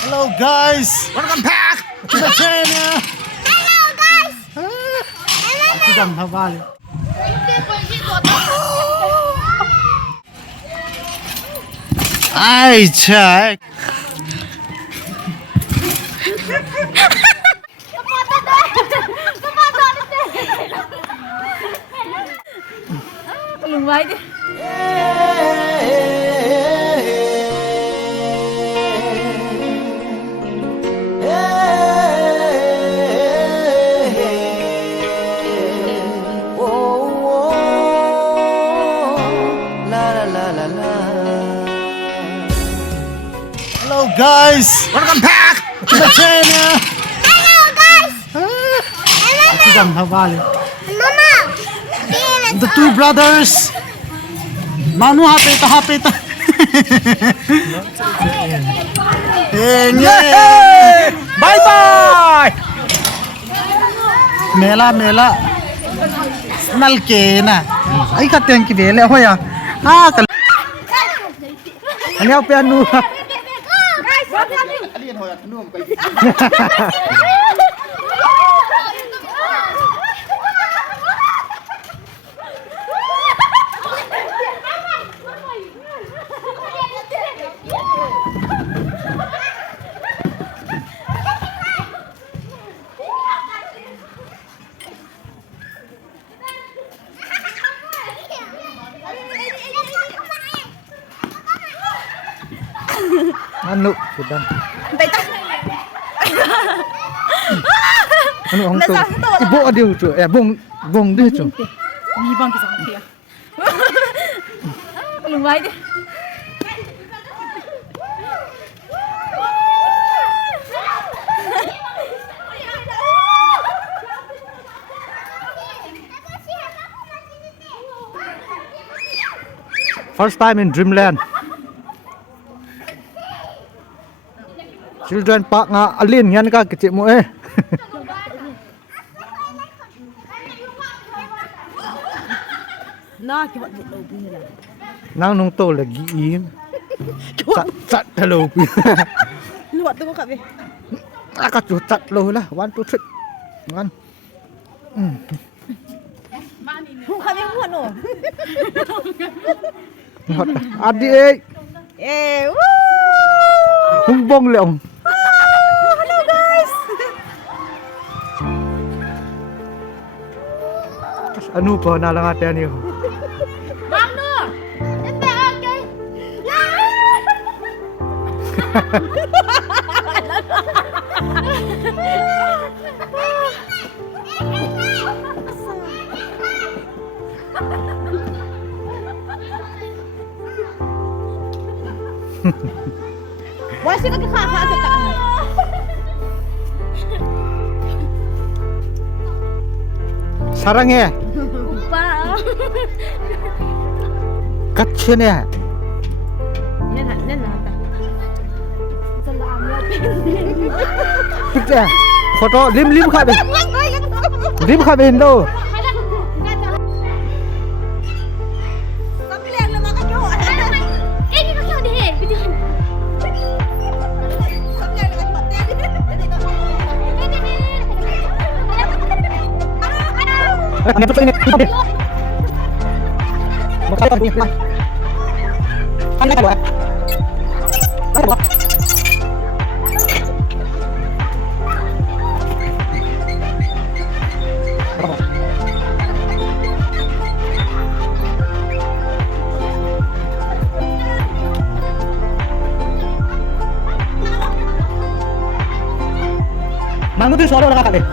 Hello guys, welcome back to the channel. Hello guys. Sigang habal. Ai chai. Lùng vai đi. Hello guys, welcome back to the channel. Hello guys. Sigang habal. Mama. The two brothers. Manu hapit. Bye bye. Mela. Nal ke na. Ay kateng ki bele hoya. Kal. Ano pa anu? Alien hoya nu ko. Ano kita? Ano ang to? Ibu ada tu. Bong dia tu. Ni bang kisah dia. Lùng vai đi. First time in Dreamland. Children park nga alin yan ka kecik mo eh. Nó cái bọn vụt đầu pin này. Nang nung to lagi in. Sat hello. Lu buat tunggu kat be. Akat cutat lo lah. 1 2 3. Ngan. Hu kat be muat no. Hot. Adik. Woo. Humbong leong. Hello guys. Anu pa nalang ate niyo. Bang no. Em bé okay. Why sih kaki kakak tu tak? Sarang ya. Lupa. Kacchen ya. Nên là ta. Sao làm vậy? Picture. Photo lim kha be. Lim kha be đâu. Ini tuh ini. Makanya ini mah. Kan ada. Ada. Mang tuh suara orang kakak deh.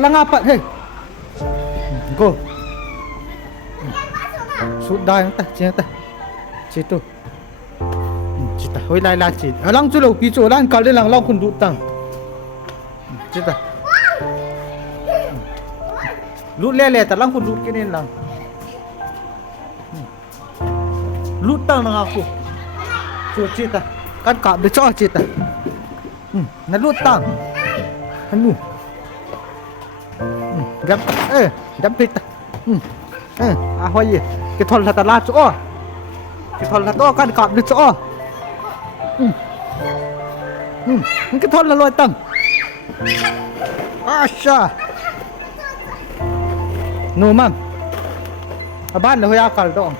Lang apat, hey. Go. Sudah yang tah, situ. Cita, hoi lai lai cita. Lang tu lo, pi tu lang kal dia lang kun du tang. Cita. Lut le ta lang kun du kini lang. Lut tang nang aku. Cita. Kan kak beco cita. nalutang. Anu. Gam gam pit. Ahoy. Cái thon là ta la chỗ. Cái thon là to kan cọp được chỗ. Cái thon là lôi tầng. Asha. No mam. Aban là hơi akal dong.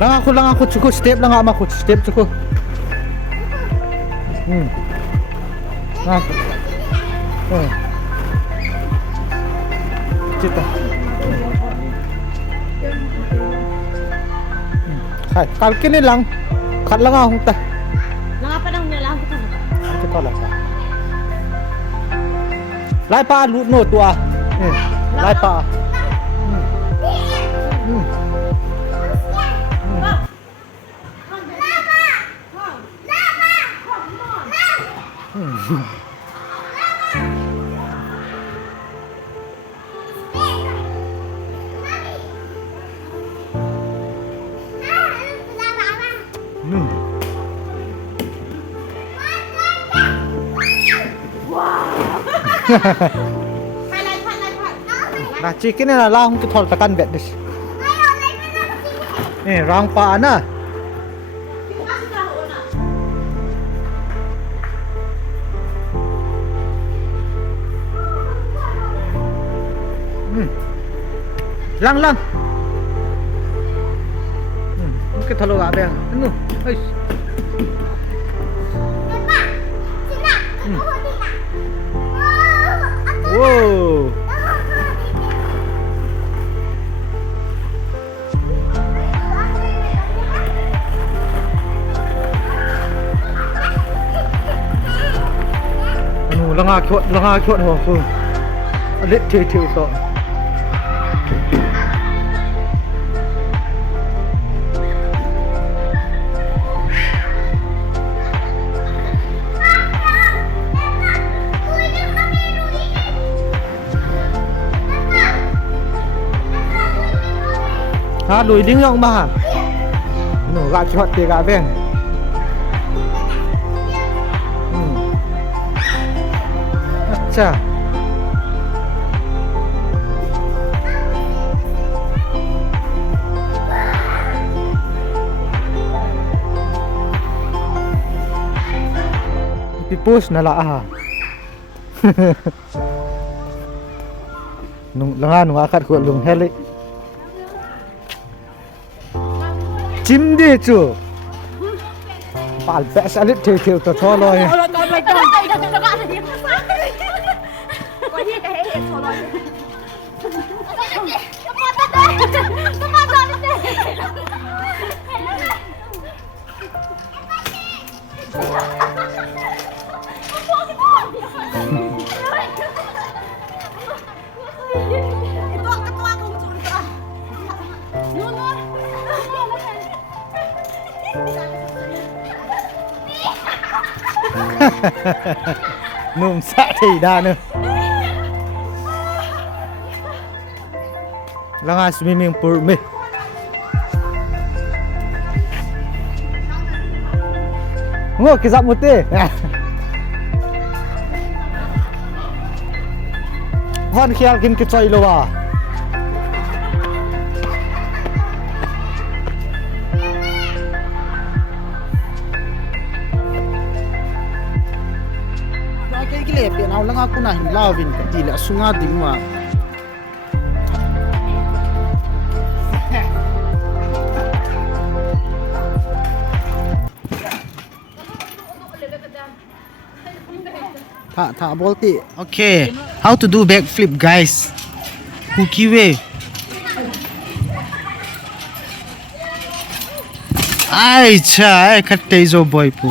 Lang ako cukup step lang ako step cukup. Cita. Hai, kalkin ni lang. Kat lang ako ta. Lang apa nang niya lang ko. Ito pala sa. Lai pa lut no tua. Lai pa. Nah, chicken ni lah lang tu thol tekan bet dis. Ni rang pa na. Lang. Mungkin thalo ga beng. Anu. Ais. Wow. Anu langa kyot ho fu. Alit thiu to. Lùi đứng không mà nổ gà chọt thì gà ven chà pipus na la nung nung akat ko lung heli chim đi chú phải vẽ sẽ lít thiêu cho cho lôi nôm xạ thì đa nữa lang nga swimming pool me ngô cái giọng một tê hoan khial kin cái chơi lo à cái lẹp nào lang aku na lao vin ka tila sunga dingma Tha bolti. Okay, how to do backflip guys. Kukiwe. Ai cha, ai khatte zo boy pu.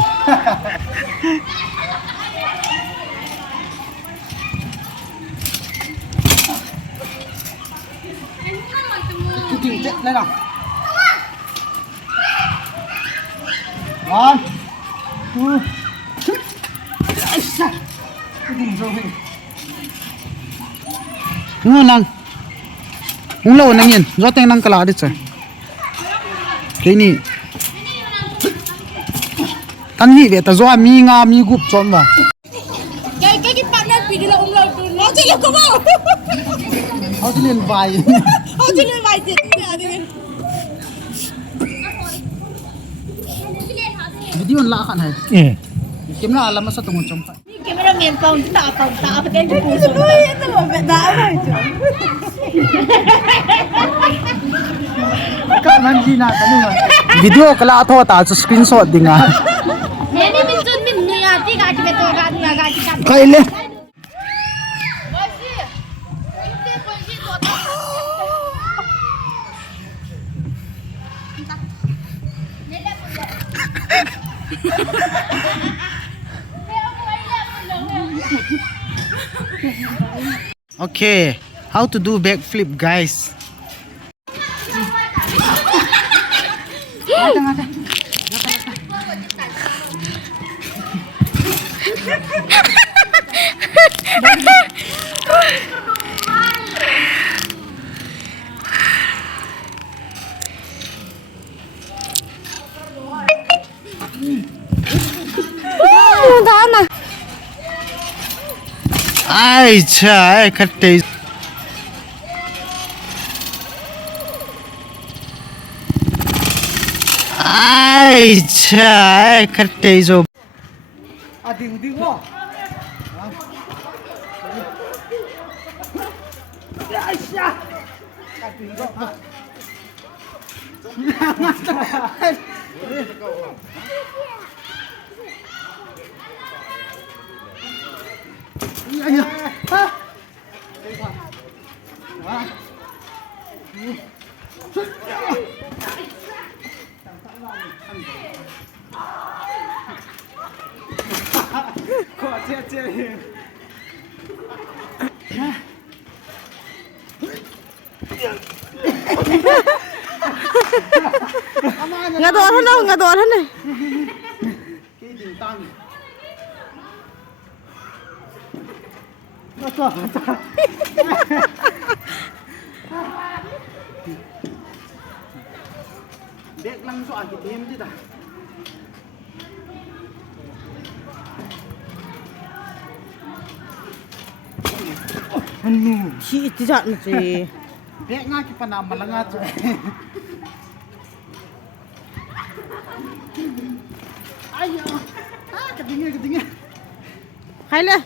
Lên nào. 1, 2, 3. Ngon lang. Ulo nang yan. Zote nang kala dit sa. Kini. tan hi ve ta zo mi nga mi gup chom ba cái partner bị đi là ông lâu từ nó chỉ là có bao how to len vai họ chỉ là vài tiền à đi video la khan hai camera ala ma sa tung chom pa camera miền phong tạo cái cái cú số đấy nó là mẹ đã rồi chứ ka man di na ka ni video kala tho ta screenshot dinga nè đi mình chun mình nuôi à tí gà chỉ về tôi gà chỉ cắt kai le Okay, how to do backflip, guys? Ai cha, khate. Ai cha, khate zo. Adi wo. Ai cha. Adi wo. Ayo. Ha. Kok cia-cia ni. ngã đổ thân đâu ngã đổ thân này Cái đỉnh tăng. Nó to. Dek lang so aki tem chứ ta. chị chỉ chọn là gì Dek nga ki panam malangat so. Ayo. Ah, ketinggal. hay lên